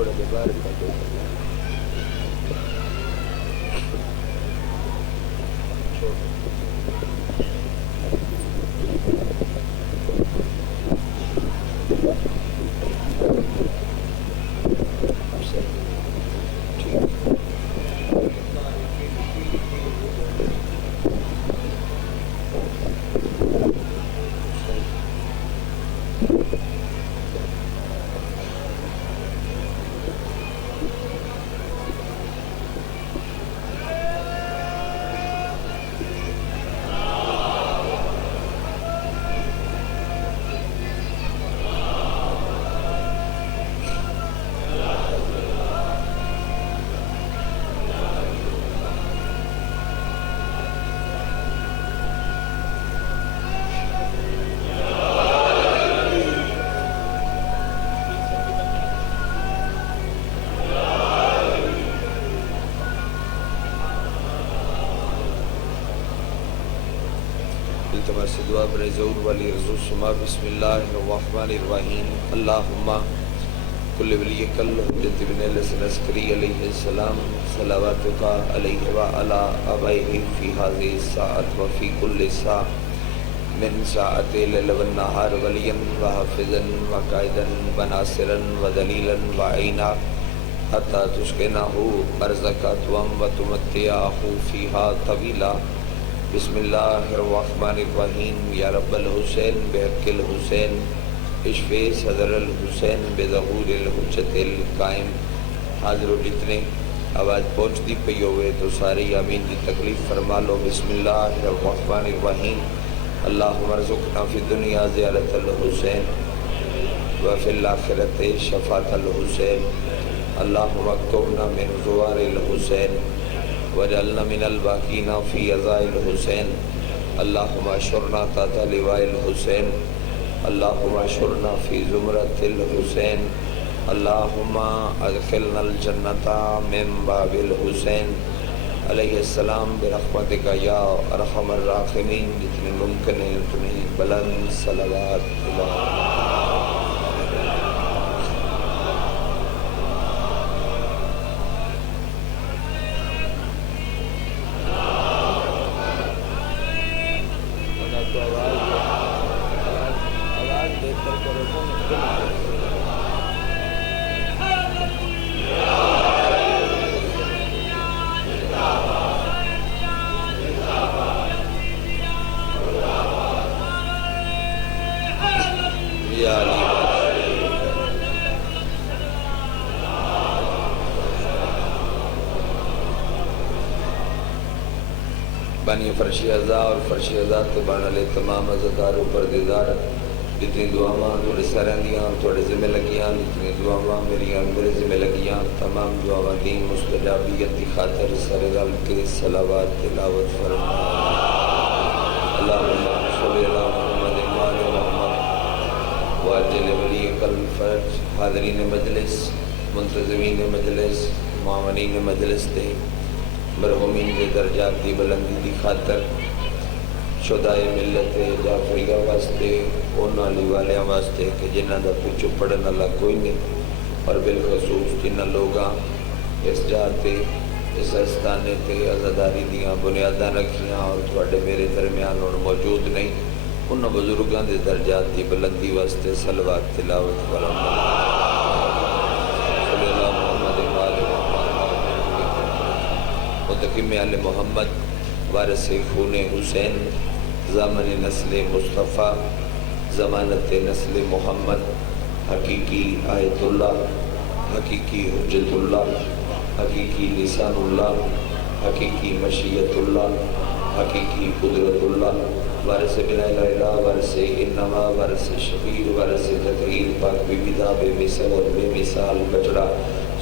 تھوڑے دیر باہر کا دو التماس دعا بر ظہور ولی رضو شما بسم اللہ الرحمن الرحیم اللہم کل ولیک الحجت بن الحسن عسکری علیہ السلام صلواتک علیہ وعلا آبائہ فی هذه الساعت وفی کل ساعت من ساعت اللیل والنہار ولیا وحافظا وقائدا وناصرا ودلیلا وعینا حتی تسکنہ ارضک توم وتمتعہ فیہا طویلا بسم اللہ الرحمن الرحیم یا رب الحسین بحق الحسین اشفِ صدر الحسین بظہور الحجت القائم۔ حاضر و جتنے آواز پہنچتی پئی ہوئے تو ساری آمین کی تکلیف فرما لو۔ بسم اللہ الرحمن الرحیم اللہم ارزقنا فی الدنیا زیارت الحسین وفی الآخرت شفاعت الحسین اللہم اکتبنا من زوار الحسین وجعلنا من الباقین فی عزاء الحسین اللہم اشرنا تحت لواء الحسین اللہم اشرنا فی زمرۃ الحسین اللہم ادخلنا الجنۃ من باب الحسین علیہ السلام برحمتک یا ارحم الراحمین۔ جتنے ممکن ہیں اتنے بلند صلوات اللہ۔ بانی فرشی ازا اور فرشی ازا کے بانالے تمام عزدار و پردیدار جتنی دعاواں تھوڑے سرندیاں تھوڑے ذمہ لگیاں جتنی دعاواں میریاں میرے ذمہ لگیاں تمام دعاواں دین مستجابیت کی خاطر سر گل کے صلوات تلاوت فرما۔ اللہم صلی علی محمد وآل محمد واجل ولیک الفرج۔ حاضرین مجلس، منتظمین مجلس، معاونین مجلس دے مرحومین کے درجات کی بلندی کی خاطر شدائے ملت جعفریہ واسطے انہوں علی والے واسطے کہ جنہ دا پچھو پڑھن اللہ کوئی نہیں اور بالخصوص جنہ لوگاں اس جاتے اس استانے تے عزاداری دیاں بنیاداں رکھیاں اور تھوڑے میرے درمیان اور موجود نہیں انہوں بزرگاں دے درجات کی بلندی واسطے صلوات تلاوت فرما۔ صلی اللہ محمد وآل متقم آل محمد وارث خون حسین ضامن نسل مصطفیٰ ضمانت نسل محمد حقیقی آیت اللہ حقیقی حجت اللہ حقیقی لسان اللہ حقیقی مشیت اللہ حقیقی قدرت اللہ وارث بلا الہ وارث انما وارث شبیر وارث تطہیر پاک بی بدا بے مثل اور بے مثال بچڑا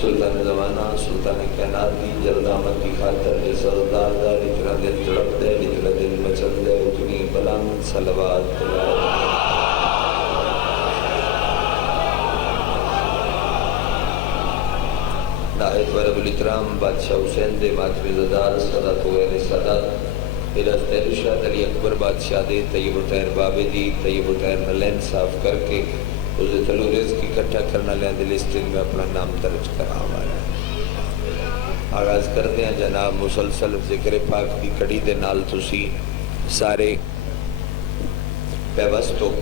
سلطان زمانہ سلطان کائنات دی جلد آمد کی خاطر جیسا دار دا جتنا دل تڑپ دے جتنا دل مچل دے اتنی بلند صلوات نائت ورب الاکرام بادشاہ حسین دے ماتم زدار صدات وغیر صدات ارست رشاد علی اکبر بادشاہ دے طیب و طاہر بابے دی طیب و طاہر نلین صاف کر کے اس تھلو رزق اکٹھا کرنا لیں دل لسٹ میں اپنا نام درج کرا والا آغاز کرتے ہیں جناب مسلسل ذکر پاک کی کڑی دے نال تسی سارے پیوست ہو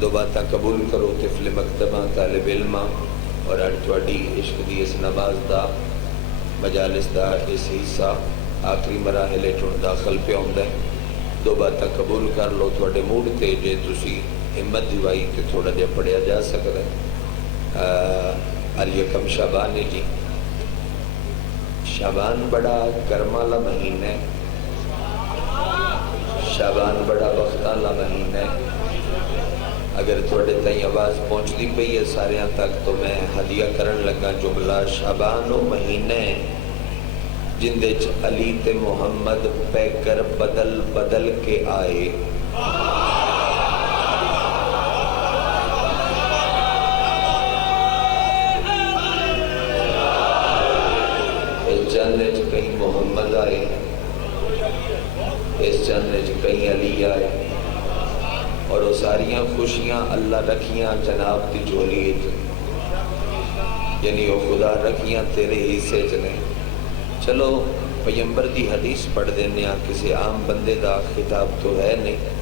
دو باتاں قبول کرو طفل مکتبہ طالب علم اور اج تواڈی عشق دی اس نماز دا مجالس دا اس حصہ آخری مراحل چون داخل پہ ہوندا ہے دو باتاں قبول کر لو تواڈے موڈ تے جے تسی ہمت دیوائی تے تھوڑا جہا پڑھیا جا سکتا ہے الیکم شعبان جی شعبان بڑا کرم والا مہینہ ہے شعبان بڑا وقت والا مہینہ ہے اگر تھوڑے تائیں آواز پہنچتی پئی ہے ساریاں تک تو میں ہدیہ کرن لگا جملہ شعبان و مہینہ ہے جن دے علی تے محمد پیکر بدل بدل کے آئے اس جاننے چ کہیں محمد آئے اس جاننے چ کہیں علی آئے اور وہ ساریاں خوشیاں اللہ رکھیاں جناب دی جھولی یعنی وہ خدا رکھیاں تیرے حصے چ نہیں چلو پیمبر دی حدیث پڑھ دینے کسی عام بندے دا خطاب تو ہے نہیں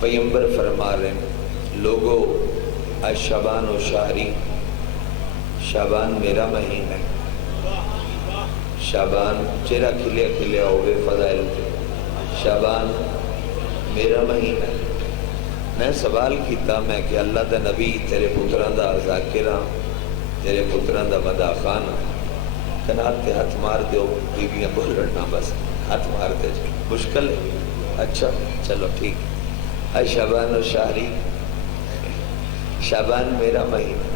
پیمبر فرما رہے ہیں لوگو اج شعبان و شہری شعبان میرا مہینہ ہے شعبان چہرہ کھلیا کھلیا ہوئے فضائل تے شعبان میرا مہینہ ہے میں سوال کیتا میں کہ اللہ دا نبی تیرے پتران دا ذاکرہ تیرے پتران دا مداخان کنات تے ہاتھ مار دیو بیویاں بولنا بس ہاتھ مار دے مشکل ہے اچھا چلو ٹھیک اے شعبان و شہری شعبان میرا مہینہ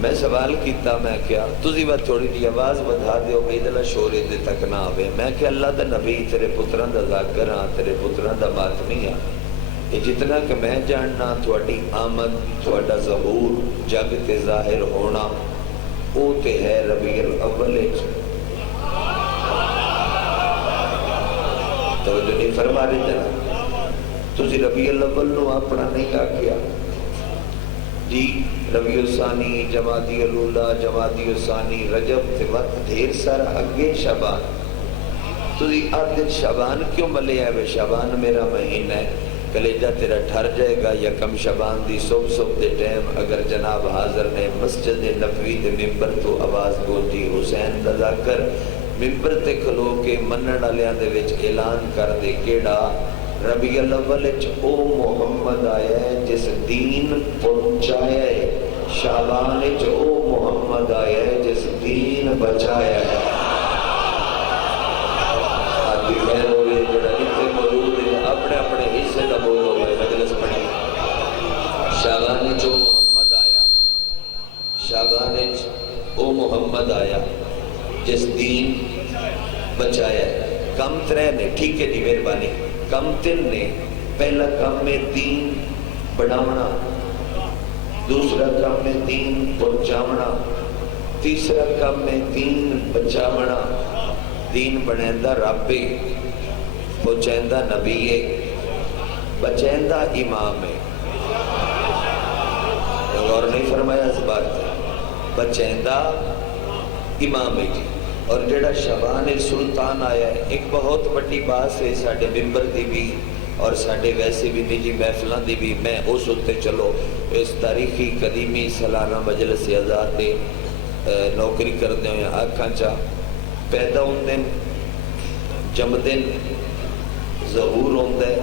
میں سوال کیتا میں کیا تُسی بات تھوڑی دی آواز بدھا دیو بھئی دلہ شورے دے تک نہ آوے میں کہ اللہ دا نبی تیرے پتران دا ذاکر ہاں تیرے پتران دا ماتمی ہاں یہ جتنا کہ میں جاننا تھوڑی آمد تھوڑا ظہور جگ تے ظاہر ہونا او تے ہے ربیع الاول توجہ نہیں فرما رہے جنا تُسی ربیع الاول نو اپنا نہیں آکیا جی ربیع الثانی جمادی الاولیٰ جمادی الثانی رجب تے وقت دھیر سارا اگے شعبان تُسی آدھر شعبان کیوں ملے ہے شعبان میرا مہینہ ہے کلیجہ تیرا ٹھر جائے گا یکم شعبان دی صبح صبح دے ٹیم اگر جناب حاضر نے مسجد نبوی دے ممبر تو آواز گونجی حسین دا ذاکر ممبر تے کھلو کے منن والیاں دے وچ اعلان کر دے کیڑا ربیع الاول وچ او محمد آیا ہے جس دین پہنچایا ہے شعبان وچ او محمد آیا ہے جس دین بچایا ہے آدھی خیر ہوئے جڑا اتنے موجود ہے اپنے اپنے حصے کا بولو میں مجلس پڑھی شعبان وچ او محمد آیا شعبان وچ او محمد آیا جس دین بچایا ہے کم ترے نے ٹھیک ہے جی مہربانی کم تن نے پہلا کام میں دین بڑھاونا دوسرا کام میں دین پہنچاونا تیسرا کام میں دین بچاونا دین بنیندہ رابے پہنچیندہ نبی ہے بچیندہ امام ہے اور نہیں فرمایا اس بات بچیندہ امام ہے جی اور جڑا شعبان سلطان آیا ہے ایک بہت بڑی بات ہے ساڑھے ممبر دی بھی اور ساڑھے ویسے بھی نجی محفلان دی بھی میں اس ہوتے چلو اس تاریخی قدیمی سالانہ مجلس آزاد دے نوکری کر دیں یا آکھاں چاہ پیدا ہوندے جمدے ظہور ہوندے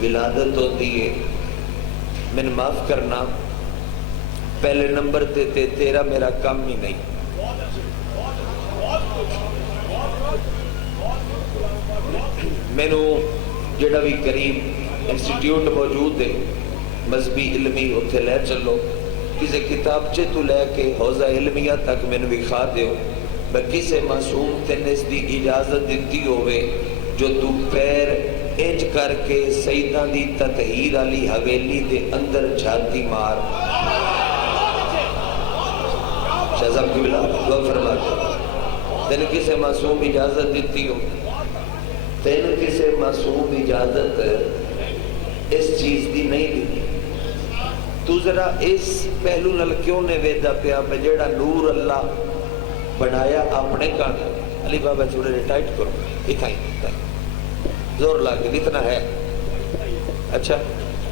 ولادت ہوتی ہے میں معاف کرنا پہلے نمبر تے تیرا میرا کم ہی نہیں میں نو جڑا بھی قریب انسٹیٹیوٹ موجود ہے مذہبی علمی اتھے لے چلو کسی کتابچے تو لے کے حوضہ علمیہ تک میں نو خواہ دیو میں کسے معصوم تنس دی اجازت دیتی ہوئے جو تو پیر انج کر کے سیدہ دی تطہیر علی حویلی دے اندر جھاتی مار شہزاب کی بلا دعا فرما کے تین کسے معصوم اجازت دیتی ہو تین کسے معصوم اجازت اس چیز دی نہیں دیتی تو ذرا اس پہلو نال کیوں نے ویدا پیا میں جیڑا نور اللہ بنایا اپنے کان علی بابا تھوڑے ٹائٹ کرو اتنا زور لا کے اتنا ہے اچھا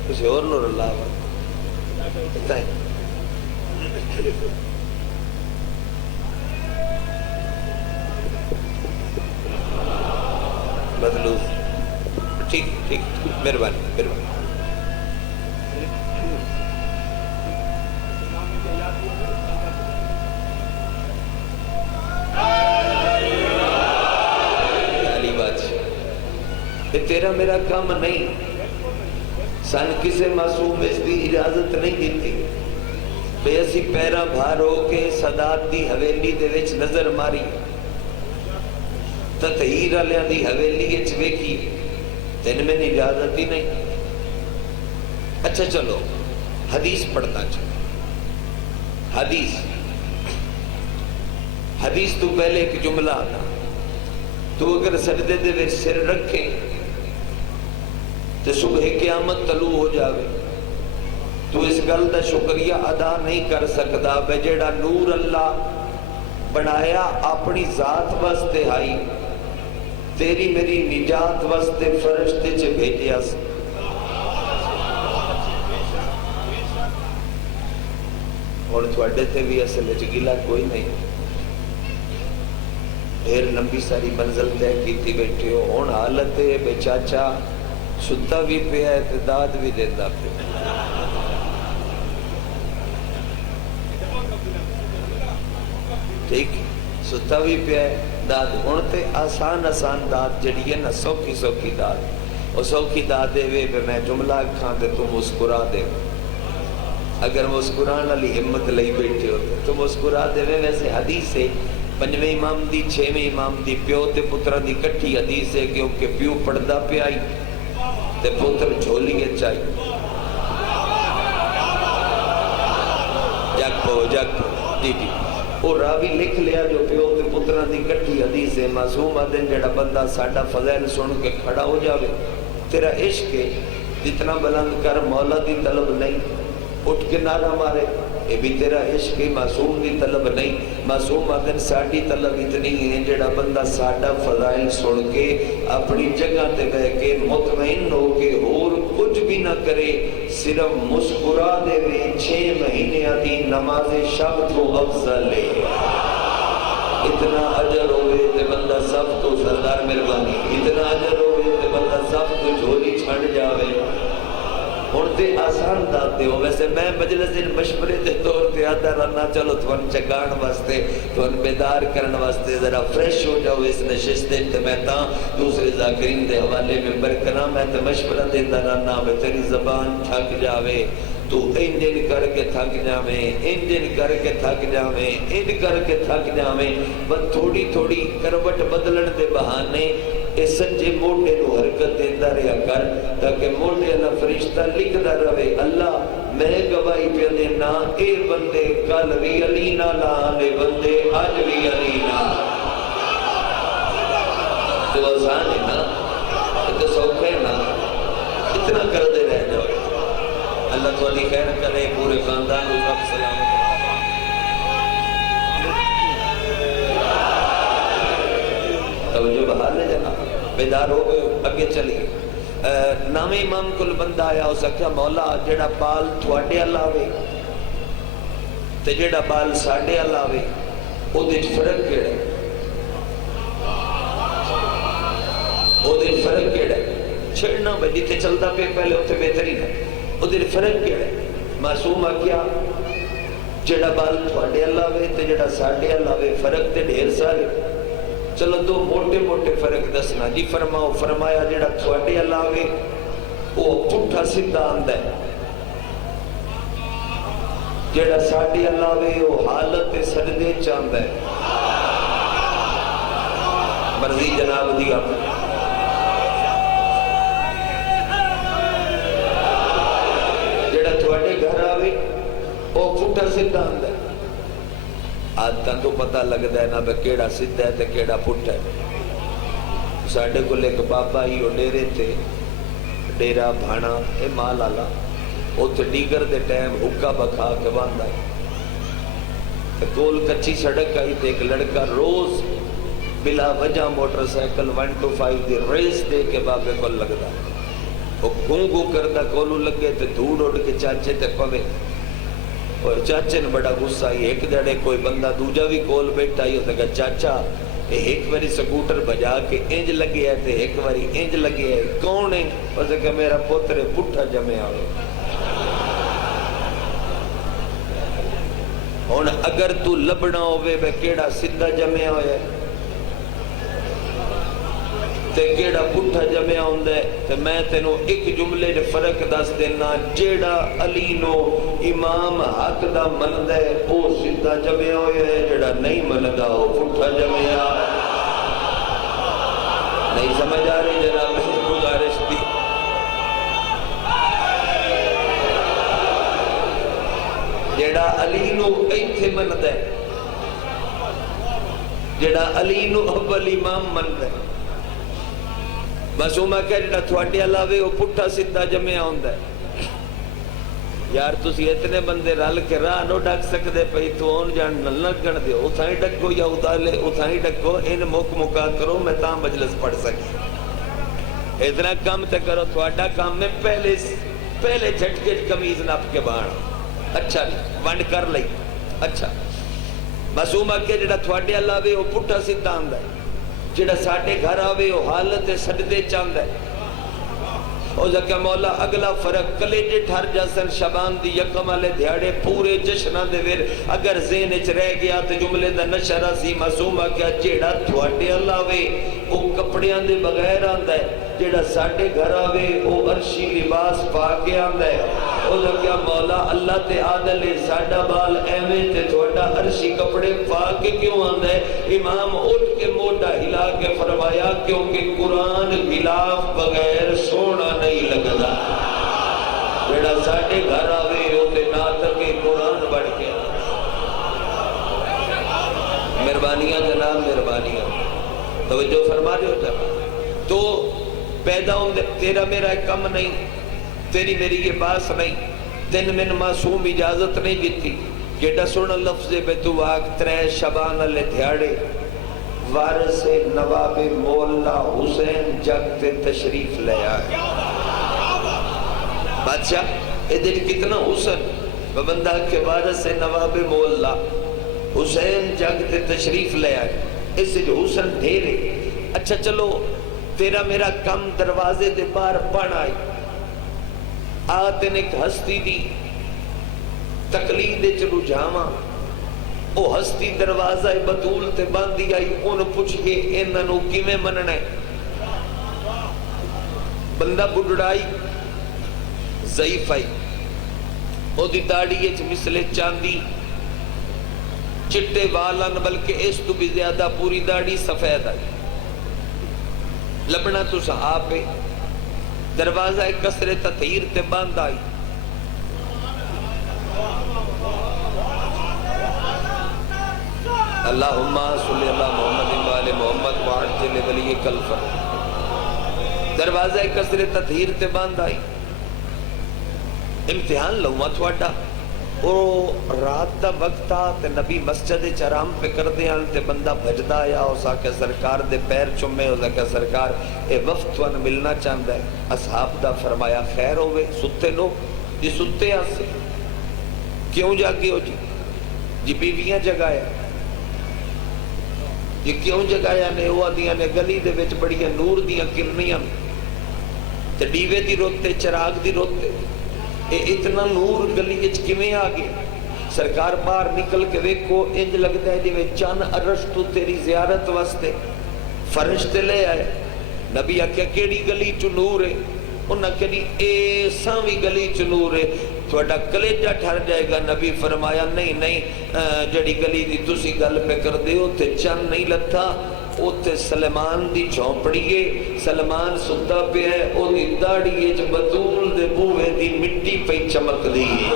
کسی اور نور اللہ اتنا ہے بدلو ٹھیک ٹھیک مہربانی مہربانی تیرا میرا کام نہیں سن کسے معصوم اس دی اجازت نہیں دیتی بے اسی پیرا بھار ہو کے سادات دی حویلی دے وچ نظر ماری تطہیر علیہ دی حویلی وچ ویکھی تین میں اجازت ہی نہیں اچھا چلو حدیث پڑھتا چلو حدیث تو پہلے ایک جملہ آنا تو اگر سجدے دے وچ سر رکھے تو صبح قیامت طلوع ہو جاوے تو اس گل دا شکریہ ادا نہیں کر سکتا بے جیڑا نور اللہ بنایا اپنی ذات واسطے آئی تیری میری نجات واسطے فرشتے چ بھیجیا سی اور تواڈے تے بھی اصل وچ گلا کوئی نہیں ڈھیر لمبی ساری منزل طے کیتی بیٹھے ہو ہن حالت ہے بے چاچا ستا بھی پیا ہے داد بھی دیتا پیا ٹھیک ستا بھی پیا ہے داد ہوں تے آسان داد جڑی ہے نا سوکھی سوکھی داد اور سوکھی داد دے وے پہ میں جملہ کھان تے تو مسکرا دے اگر مسکران والی ہمت لئی بیٹھے ہو تو مسکرا دے ویسے حدیث ہے پنجویں امام دی چھویں امام دی پیو تے پترا دی کٹھی حدیث ہے کیونکہ پیو پڑھدا پیا ہی تے پتر جھولی چاہیے جگ جی جی وہ راوی لکھ لیا جو پیو تے پترا دی کٹھی حدیث ہے معصوم آدن جڑا بندہ ساڈا فضائل سن کے کھڑا ہو جاوے تیرا عشق ہے جتنا بلند کر مولا دی طلب نہیں اٹھ کے نعرہ مارے یہ بھی تیرا عشق ہے معصوم دی طلب نہیں معصوم آدن ساڈی طلب اتنی ہے جڑا بندہ ساڈا فضائل سن کے اپنی جگہ تے بیٹھ کے مطمئن ہو کے اور کچھ بھی نہ کرے صرف مسکرا دے وے 6 مہینے دی نماز شب تو افضل ہے اتنا اجر ہوئے تے بندہ سب تو سردار مہربانی اتنا اجر ہوئے تے بندہ سب تو جھولی چھڑ جاوے ہوں تے آسان داتے ہو ویسے میں مجلس مشورے دے طور تے آتا رہنا چلو تھوان چگان واسطے تھوان بیدار کرن واسطے ذرا فریش ہو جاؤ اس نشستے تے میں تا دوسرے ذاکرین دے حوالے میں برکنا میں تے مشورہ دیتا رہنا میں تیری زبان تھک جاوے تو انجن کر کے تھک جاویں انجن کر کے تھک جاویں ان کر کے تھک جاویں بس تھوڑی تھوڑی کروٹ بدلن دے بہانے اے سجے موٹے نو حرکت دیتا رہا کر تاکہ موٹے اللہ فرشتہ لکھتا رہے اللہ میں گواہی پہ دینا اے بندے کل بھی علی نہ لانے بندے آج بھی علی نہ تو آسان ہے نا تو سوکھ ہے نا اتنا کر دے رہ جاؤ اللہ تعالی خیر کرے پورے خاندان کو رب سلامت توجہ بحال لے جانا بیدار ہو گئے اگے چلیے نام امام کل بندہ آیا ہو سکتا مولا جڑا بال تھوڑے اللہ ہوئے تے جڑا بال ساڑھے اللہ ہوئے او دے فرق کیڑا ہے او دے فرق کیڑا ہے چھڑنا بجی تے چلتا پہ پہلے ہوتے بہترین ہے او دے فرق کیڑا ہے معصوم آکیا جڑا بال تھوڑے اللہ ہوئے تے جڑا ساڑھے اللہ ہوئے فرق تے ڈھیر سارے چلو دو موٹے موٹے فرق دسنا جی فرماؤ فرمایا جڑا تھوڑے اللہ ہوئے وہ پٹھا سدھا آندہ ہے جڑا ساڑھے اللہ ہوئے وہ حالت سجدے چاندہ ہے مرضی جناب دیا جڑا تھوڑے گھر آوے وہ پٹھا سدھا آندہ ہے آدھا تو پتہ لگتا ہے نا بے کیڑا سدھا ہے تے کیڑا پٹھا ہے ساڑھے کو لے کے بابا ہی وہ ڈیرے تھے ڈیرا بھانا اے مال آلا اتنے ڈیگر دے ٹائم حکا بکھا کے باندھا ہے، کول کچی سڑک آئی تے ایک لڑکا روز بلا وجہ موٹر سائیکل 125 دی ریس دے کے بابے کو لگتا، وہ گوں گوں کردا کولو لگے تے دھوڑ اڑ کے چاچے تے پوے، اور چاچے نے بڑا غصہ آئی، ایک دڑے کوئی بندہ دوجا بھی کول بیٹھا ہی ہوتا کہ چاچا ایک باری سکوٹر بجا کے انج لگے ہے تے ایک باری انج لگے ہے، کون ہے؟ اس کہ میرا پوترے پٹھا جمے آئے۔ ہن اگر تو لبنا ہوئے بے کیڑا سدھا جمے ہوئے تے کیڑا پٹھا جمے ہوندے تے میں تینوں ایک جملے دے فرق دس دینا، جیڑا علی نو امام حق دا مندے او سدھا جمے ہوئے، جیڑا نہیں مندہ ہو پٹھا جمے آئے۔ نہیں سمجھ آ رہی جناب؟ گزارش دی جیڑا علی نو ایتھے مندے، جیڑا علی نو اول امام مندے، معصومہ کہ جڑا تھوڑے علاوے وہ پٹھا سدھا جمعہ ہوندا ہے۔ یار تسی اتنے بندے رل کے راہ نو ڈک سکدے پئی، تو اون جان نہ لگن دیو، اتھاں ہی ڈکو یا ادالے اتھاں ہی ڈکو، ان موک مکا کرو میں تاں مجلس پڑھ سکی۔ اتنا کام تے کرو، تھوڑا کام میں پہلے جھٹکے قمیض ناپ کے باہر اچھا ونڈ کر لئی۔ اچھا معصومہ کہ جڑا تھوڑے علاوے وہ پٹھا سدھا ہوندا ہے، جڑا ساڈے گھر آوے وہ حالت سجدے چاہندا ہے۔ او زکا مولا اگلا فرق کلیجے ٹھر جاسن شبان دی یکم والے دیہاڑے پورے جشناں دے وچ اگر ذہن وچ رہ گیا تے جملے دا نشرہ سی معصومہ کیا جیڑا تھوڑے علاوے او کپڑیاں دے بغیر آندا ہے، جیڑا ساڈے گھر آوے او عرشی لباس پا کے آندا ہے۔ او زکا مولا اللہ تے عادل ہے، ساڈا بال ایویں تے تھوڑا عرشی کپڑے پا کے کیوں آندا ہے؟ امام اٹھ کے موٹا ہلا کے فرمایا کیونکہ قرآن غلاف بغیر سونا نہیں لگدا، جیڑا ساڈے گھر آوے او تے ناطق قرآن بڑھ کے۔ مہربانیاں جناب مہربانیاں، توجہ فرما دے ہوتا۔ تو پیدا ہوندے تیرا میرا کم نہیں، تیری میری یہ باس نہیں، تین من معصوم اجازت نہیں دیتی، جیڑا سن لفظ بے تو آگ ترے شبان لے دھیاڑے وارث نواب مولا حسین جگ تے تشریف لے آئے۔ بادشاہ ادھر کتنا حسن بندہ کے وارث نواب مولا حسین جگ تے تشریف لے آئے، اس جو حسن ڈھیرے۔ اچھا چلو تیرا میرا کم دروازے دے باہر بن آئی، آتن ایک ہستی دی تقلید چلو جاواں، او ہستی دروازہ بطول تے باندھی آئی، ان پوچھ کے انہوں کیویں مننا ہے؟ بندہ بڑھڑائی ضعیف آئی، او دی داڑھی اچ مثل چاندی چٹے والن بلکہ اس تو بھی زیادہ پوری داڑھی سفید آئی، لبنا تو صحابے دروازہ کسر تطہیر تے باندھ آئی۔ اللہم صلی اللہ محمد وآل محمد وعجل ولیک الفرج، دروازہ کسر تطہیر تے باندھ آئی۔ امتحان لہواں تھوڑا، او رات دا وقت آ تے نبی مسجد چرام پہ کر دے آن تے بندہ بھجدہ آیا ہو سا کہ سرکار دے پیر چمے ہو سا کہ سرکار اے وقت وان ملنا چاہندہ ہے۔ اصحاب دا فرمایا خیر ہوئے ستے لو جی، ستے آسے کیوں جاگے ہو جی بیویاں جگایا جی، کیوں جگایا نے؟ ہوا دیاں نے گلی دے وچ بڑیاں نور دیاں کرنیاں تے ڈیوے دی روتے چراغ دی روتے، اے اتنا نور گلی وچ کیویں آ گیا؟ سرکار باہر نکل کے ویکھو انج لگدا ہے جویں چند عرش تو تیری زیارت واسطے فرشتے لے آئے۔ نبی آکھیا کیڑی گلی چ نور ہے؟ انہاں کہی اے ساویں گلی چ نور ہے، تھوڑا کلیجہ ٹھر جائے گا۔ نبی فرمایا نہیں جڑی گلی دی تسی گل پہ کر دیو تے چند نہیں لتھا، اوتے سلمان دی جھونپڑیے، سلمان ستا پہ ہے، او دی داڑیے چ بطول دے بوئے دی مٹی پہ چمک دی ہے۔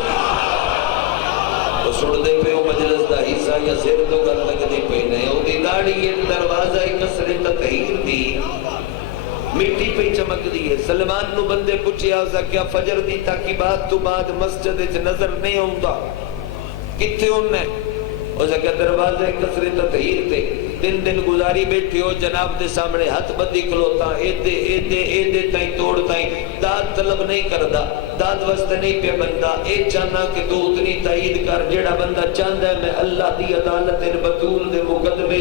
تو سن دے پہ او مجلس دا حصہ یا سر تو گل لگ دی پہ نہیں، او دی داڑیے دروازہ کسر تطہیر دی۔ مٹی پہ چمک دی ہے. سلمان نو بندے پوچھیا اسا کیا فجر دی تعقیبات تو بعد مسجد وچ نظر نہیں آوندا کتھے ہونے؟ اسا کہ دروازے کسرے تطہیر تے 3 دن گزاری بیٹھے ہو جناب دے سامنے ہاتھ بدی کھلوتا ایدے تائیں توڑ تائیں داد طلب نہیں کردا داد واسطے نہیں پہ بندہ اے چاہنا کہ تو اتنی تائید کر جیڑا بندہ چاہتا ہے میں اللہ دی عدالت بطول دے مقدمے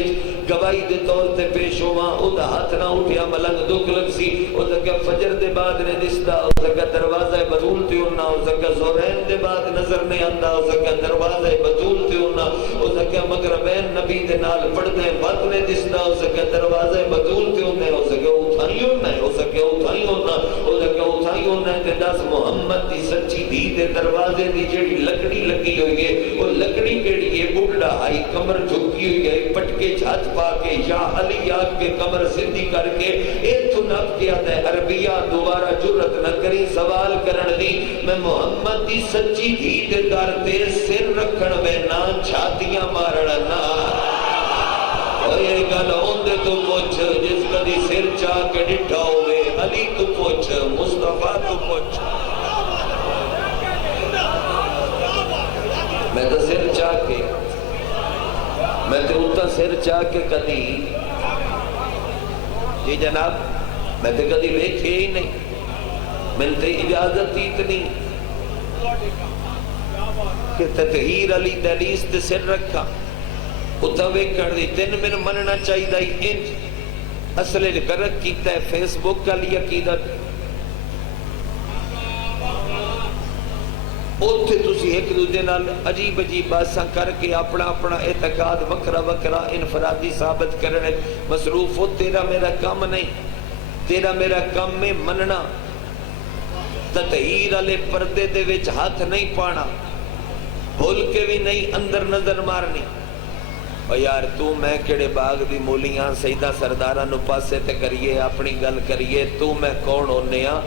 گواہی دے طور تے پیش ہوا او دا ہاتھ نہ اٹھیا ملنگ دکھ لگ سی او زکا فجر دے بعد نے دستا او زکا دروازہ بطول تے ہونا او زکا زورین دے بعد نظر نہیں آندا او زکا دروازہ بطول تے ہونا او زکا مغربین نبی دے نال پڑھتے ہیں بات نے دستا او زکا دروازہ بطول تے ہونا او زکا اتھائی ہونا او زکا اتھائی ہونا او زکا اتھائی ہونا تے دس محمد دی سچی دی دے دروازے دی جیڑی لکڑی لگی ہوئی ہے وہ لکڑی کیڑی ہے بڑھڑا آئی کمر جھکی ہوئی ہے پٹکے چھات پا کے یا علی آگ کے کمر سدھی کر کے ایتھو نب کیا دے عربیہ دوبارہ جرت نہ کری سوال کرن دی میں محمد دی سچی دی دے در تے سر رکھن میں نا چھاتیاں مارن نا اور یہ گل ہوندے تو پوچھ جس کدی سر چاہ کے ڈٹھا ہوئے علی تو پوچھ مصطفیٰ تو پوچھ میں تو سر چاہ کے میں تو اتنا سر چاہ کے کدی جی جناب میں تو کدی دیکھے ہی نہیں میں تو اجازت ہی اتنی کہ تطہیر علی دلیس تے سر رکھا اتنا ویکھن دی تین میں مننا چاہی دائی انج اصل گرک کیتا ہے فیس بک کا لیا عقیدت اوتھے تسی ایک دوسرے نال عجیب عجیب باتاں کر کے اپنا اپنا اعتقاد وکھرا وکھرا انفرادی ثابت کرنے مصروف ہو تیرا میرا کام نہیں تیرا میرا کام میں مننا تطہیر والے پردے دے وچ ہاتھ نہیں پانا بھول کے بھی نہیں اندر نظر مارنی اور یار تو میں کڑے باغ دی مولیاں سیدہ سرداراں نو پاسے تے کریے اپنی گل کریے تو میں کون ہونے ہاں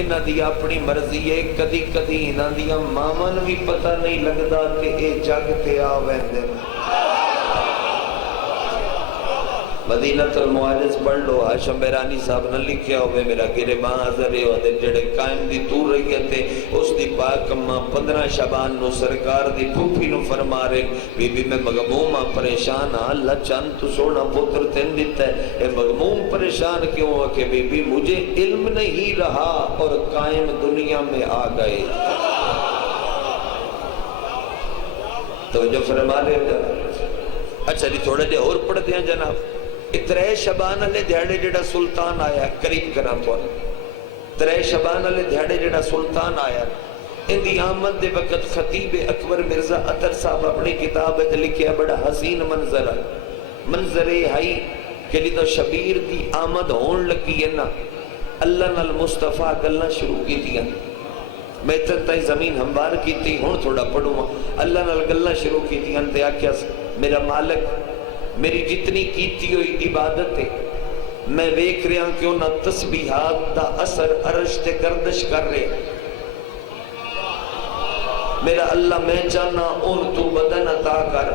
انہاں دی اپنی مرضی ہے کدی کدی انہاں دیاں ماماں نوں بھی پتہ نہیں لگدا کہ اے جگ تے آ ویندے مدینہ المعارض پڑھ لو ہاشم بیرانی صاحب نے لکھیا ہوئے میرا گرباں حضر ہے ودے جڑے قائم دی تو رہی تے اس دی پاک اماں 15 شعبان نو سرکار دی پھوپھی نو فرما رہے بی بی میں مغموم ہاں پریشان ہاں اللہ چند تو سونا پتر تین دیتا ہے اے مغموم پریشان کیوں ہوا کہ بی بی مجھے علم نہیں رہا اور قائم دنیا میں آ گئے توجہ فرما رہے اچھا جی تھوڑا جے اور پڑھتے ہیں جناب ترے شبان علی دھیڑے جڑا سلطان آیا قریب کرا تو ترے شبان علی دھیڑے جڑا سلطان آیا ان دی آمد دے وقت خطیب اکبر مرزا عطر صاحب اپنی کتاب ہے لکھیا بڑا حسین منظر ہے منظر ہائی کہ لی تو شبیر دی آمد ہون لگی ہے نا اللہ نال مصطفیٰ گلنا شروع کی دیا میں تنتائی زمین ہموار کی تھی ہون تھوڑا پڑھوں اللہ نال گلنا شروع کی دیا انتے آکیا میرا مالک میری جتنی کیتی ہوئی عبادت ہے میں ویکھ رہا ہوں کہ انہاں تسبیحات دا اثر عرش تے گردش کر رہے میرا اللہ میں چاہنا ان تو بدن عطا کر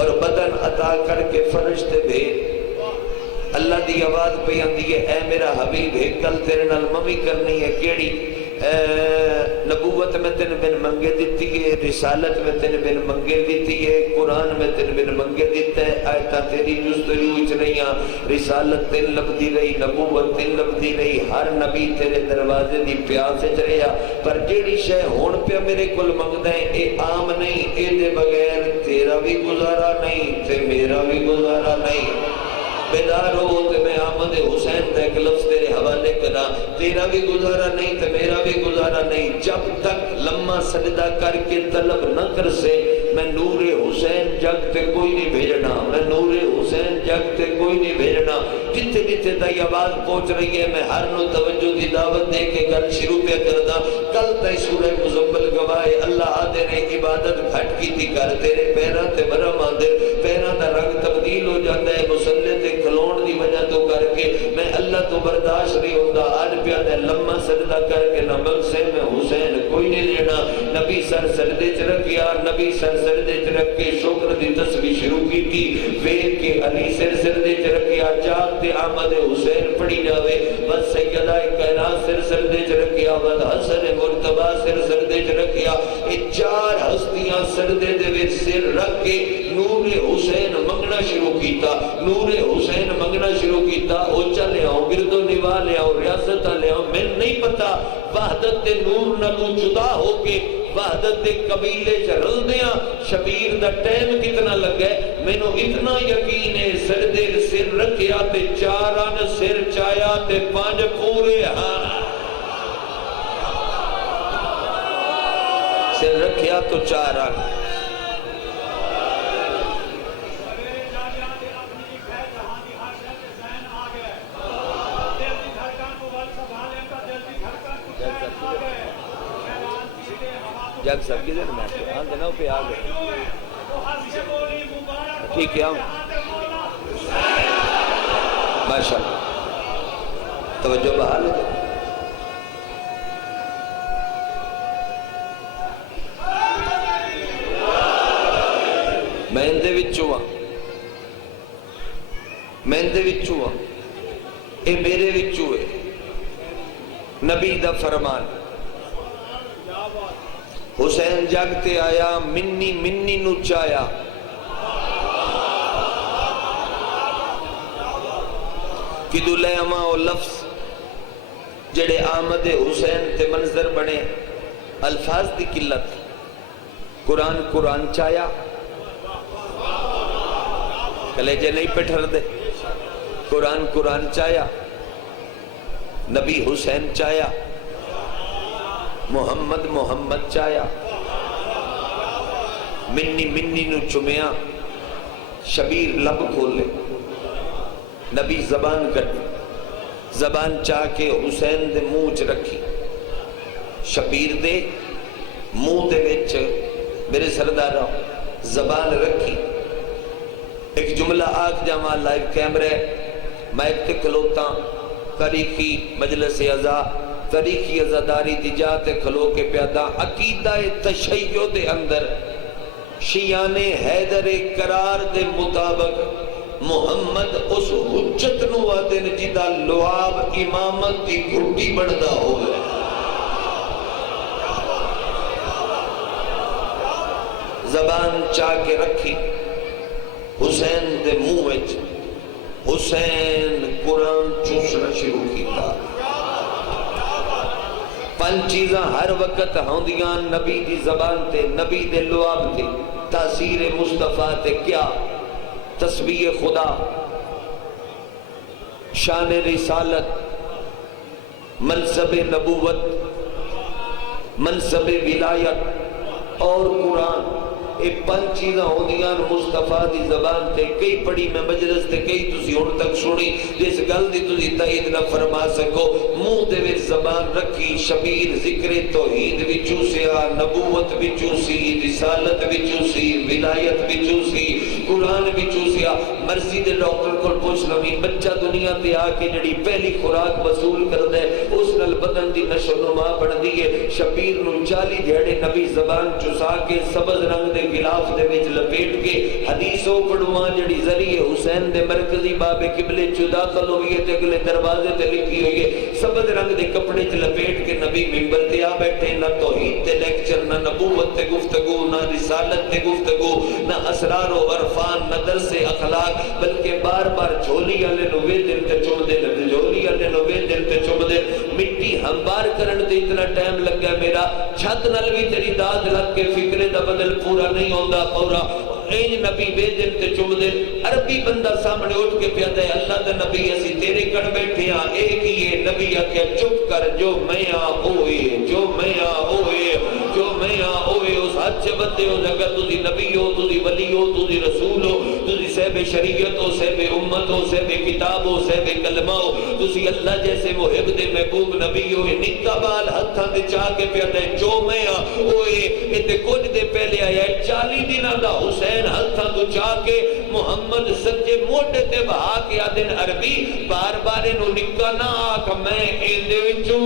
اور بدن عطا کر کے فرشتے بھیج اللہ دی آواز پہ آندی ہے اے میرا حبیب ہے کل تیرے نال ممی کرنی ہے کیڑی نبوت میں تین بن منگے دیتی ہے رسالت میں تین بن منگے دیتی ہے قرآن میں تین بن منگے دیتا ہے آیتہ تیری جستجو اچ رہی رسالت تین لبدی رہی نبوت تین لبدی رہی ہر نبی تیرے دروازے دی پیاس اچ رہیا پر جیڑی شے ہون پہ میرے کل منگدا ہے اے عام نہیں اے دے بغیر تیرا بھی گزارا نہیں تے میرا بھی گزارا نہیں بیدار ہو کہ میں آمد حسین تے ایک لفظ تیرے حوالے کرا تیرا بھی گزارا نہیں تے میرا بھی گزارا نہیں جب تک لمحہ سجدہ کر کے طلب نہ کر سے میں نور حسین جگ تے کوئی نہیں بھیجنا میں نور حسین جگ تے کوئی نہیں بھیجنا جتے جتے تائی آواز پہنچ رہی ہے میں ہر نو توجہ دی دعوت دے کے گل شروع پہ کردا کل تائی سورہ مزمل گواہے اللہ آدھے نے عبادت گھٹ کی تھی کر تیرے پیرہ تے برم آدھے پیرہ دا رنگ تبدیل ہو جاتا ہے مسلح تے کھلون دی وجہ تو کر کے میں اللہ تو برداشت نہیں ہوتا آج پیادہ لمحہ سجدہ کر کے نمک سے میں حسین کوئی نہیں لینا نبی سر سجدے چ رکھیا نبی سر سجدے چ رکھ کے شکر دی تسبیح شروع کی تھی ویک کے علی سر سجدے چ رکھیا چاک تے احمد حسین پڑھی جاوے، بس سیدہ کائنات سر سردے چ رکھیا، بس حسن مرتبہ سر سردے چ رکھیا، یہ چار ہستیاں سردے دے وچ سر رکھ کے نور حسین منگنا شروع کیتا، نور حسین منگنا شروع کیتا، او چلے آؤ گرد و نواح لے آؤ، ریاست لے آؤ، میں نہیں پتا وحدت نور نالو جدا ہو کے وحدت قبیلے چ رلدیاں شبیر دا ٹائم کتنا لگا ہے، مینوں اتنا یقین ہے سردے سر رکھیا تے چاران سر چایا تے پانچ پورے ہاں سر رکھیا تو چاران جب سب کی دن میں آن دنوں پہ آگئے ٹھیک ہے آؤں ماشاءاللہ توجہ بحال ہے میں اندے وچوں اے میرے وچوں ہے نبی دا فرمان حسین جاگتے آیا منی منی نو چایا کدو لے اما او لفظ جڑے آمد حسین تے منظر بنے الفاظ دی قلت قرآن قرآن چایا کلیجے نہیں پٹھر دے قرآن قرآن چایا نبی حسین چایا محمد محمد چایا منی منی نو چمیا شبیر لب کھولے نبی زبان کٹ زبان چاہ کے حسین دے منہ چ رکھی شبیر دے منہ دے وچ میرے سردارہ زبان رکھی ایک جملہ آکھ جاما لائیو کیمرے مائک تے کھلوتا تاریخی مجلس عزا تاریخی عزاداری دی جاتے کھلو کے پیادا عقیدہ تشیع دے اندر شیعان حیدر قرار دے مطابق محمد اس حجت نو آدن جدا لعاب امامت دی گھٹی بڑھدا ہوئے زبان چاہ کے رکھی حسین دے منہ حسین قرآن چوسنا شروع کیتا پنج چیزاں ہر وقت ہوندیاں نبی دی زبان تے نبی دے لعاب تے تاثیر مصطفیٰ تے کیا تسبیح خدا شان رسالت منصب نبوت منصب ولایت اور قرآن ایک پنج چیزاں ہوندیاں مصطفیٰ دی زبان تے کئی پڑھی میں مجلس تے کئی تسی ہن تک سنی جس گل دی تسی تائید نہ فرما سکو منہ دے وچ زبان رکھی شبیر ذکر توحید وچوں سیا نبوت وچوں سی رسالت وچوں سی ولایت وچوں سی قرآن وچوں سیا مرضی دے ڈاکٹر کول پوچھ لویں بچہ دنیا تے آ کے جڑی پہلی خوراک وصول کردا ہے اس نال بدن دی نشو و نما بڑھدی ہے شبیر نو 40 دھیاڑے نبی زبان چسا کے سبز رنگ دے غلاف دے وچ لپیٹ کے حدیثوں پڑھواں جڑی ذریعے حسین دے مرکزی باب قبلے چ داخل ہوئی ہے تے اگلے دروازے تے لکھی ہوئی ہے سبز رنگ دے کپڑے چ لپیٹ کے نبی منبر تے آ بیٹھے نہ توحید تے لیکچر نہ نبوت تے گفتگو نہ رسالت تے گفتگو نہ اسرار و عرفان نہ درس اخلاق بلکہ بار بار جھولی والے نو وے دل تے چوم دے جھولی والے نو وے دل تے چوم دے مٹی ہموار کرن تے اتنا ٹائم لگا میرا چھت نال بھی تیری داد لگ کے فکرے دا بدل پورا نہیں ہوندا پورا این نبی بے دل تے چم دے عربی بندہ سامنے اٹھ کے پیادا ہے اللہ دا نبی اسی تیرے کڑ بیٹھے ہاں ایک ہی ہے نبی آکھیا چپ کر جو میں آ ہوئے جو میں آ ہوئے جو میں آ ہوئے اس حد سے بندے ہو اگر تسی نبی ہو تسی ولی ہو تسی رسول ہو تسی صاحب شریعت ہو صاحب امت ہو صاحب کتاب ہو صاحب کلمہ ہو تسی اللہ جیسے محب دے محبوب نبی ہو نکا بال ہتھاں دے چاہ کے پیادا ہے جو میں آ ہوئے اتے کچھ دے پہلے آیا 40 دنوں دا حسین ہتھاں تو چاہ کے محمد سچے موٹے تے بہا کے آدن عربی بار بار نو نکا نہ آکھ میں این دے وچوں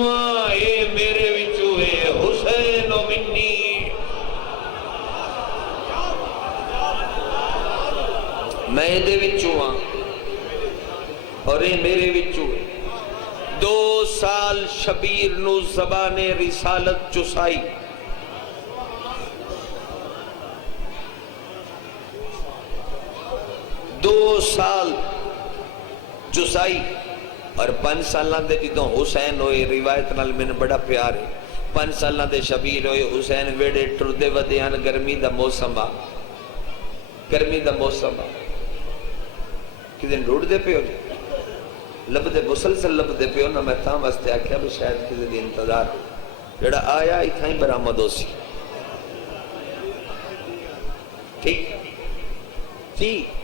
اے میرے وچوں اے حسین و منی میں دے وچوں اور یہ میرے وچوں 2 سال شبیر نو زبان رسالت چسائی، 2 سال چسائی، اور 5 سالاں دے جدوں حسین ہوئے، روایت نال میں بڑا پیار ہے، 5 سالاں دے شبیر ہوئے، حسین ویڑے ٹردے ودیان، گرمی دا موسم آ، گرمی دا موسم آ، کدن ڈھوڑ دے پہ ہو جائے لب دے مسلسل لب دے پہ ہو نا، میں تاں واسطے آکھیا بھی شاید کسی دی انتظار جڑا آیا ہی تھائیں برآمد ہو سی، ٹھیک ٹھیک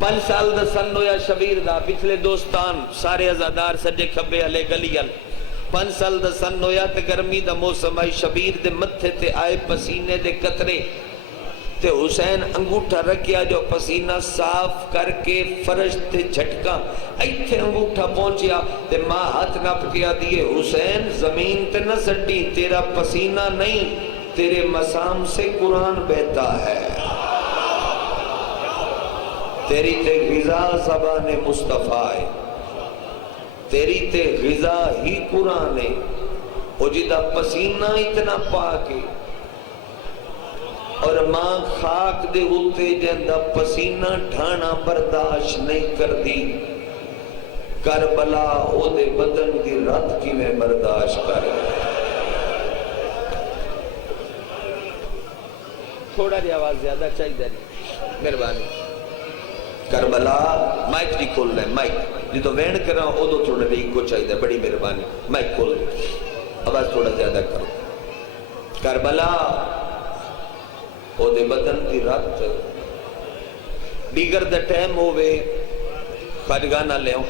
5 سال دا سن ہویا شبیر دا، پچھلے دوستان سارے ازادار سجے کھبے علی گلی ال، 5 سال دا سن ہویا تے گرمی دا موسم آئی، شبیر دے متھے تے آئے پسینے دے قطرے، تے حسین انگوٹھا رکھیا جو پسینہ صاف کر کے فرش تے جھٹکا، ایتھے انگوٹھا پہنچیا تے ماں ہاتھ نپ کیا دیئے، حسین زمین تے نہ سٹی، تیرا پسینہ نہیں تیرے مسام سے قرآن بہتا ہے، تیری تے غذا زبان مصطفیٰ ہے، تیری تے غذا ہی قرآن ہے، او جدہ پسینہ اتنا پاکے، اور ماں خاک دے ہوتے جندہ پسینہ ڈھانا برداشت نہیں کر دی، کربلا او دے بدن دی رات کی میں برداشت کر دی۔ تھوڑا جی آواز زیادہ چاہیے نہیں، مہربانی۔ کربلا مائک نہیں کھول رہے، مائک جدو وین کر رہا ہوں ادو تھوڑا نہیں کو چاہیے، بڑی مہربانی، مائک کھول رہے، آواز تھوڑا زیادہ کرو۔ کربلا او دے بدن دی رات، دیگر دا ٹائم ہوئے خواجگانہ لے ہوں،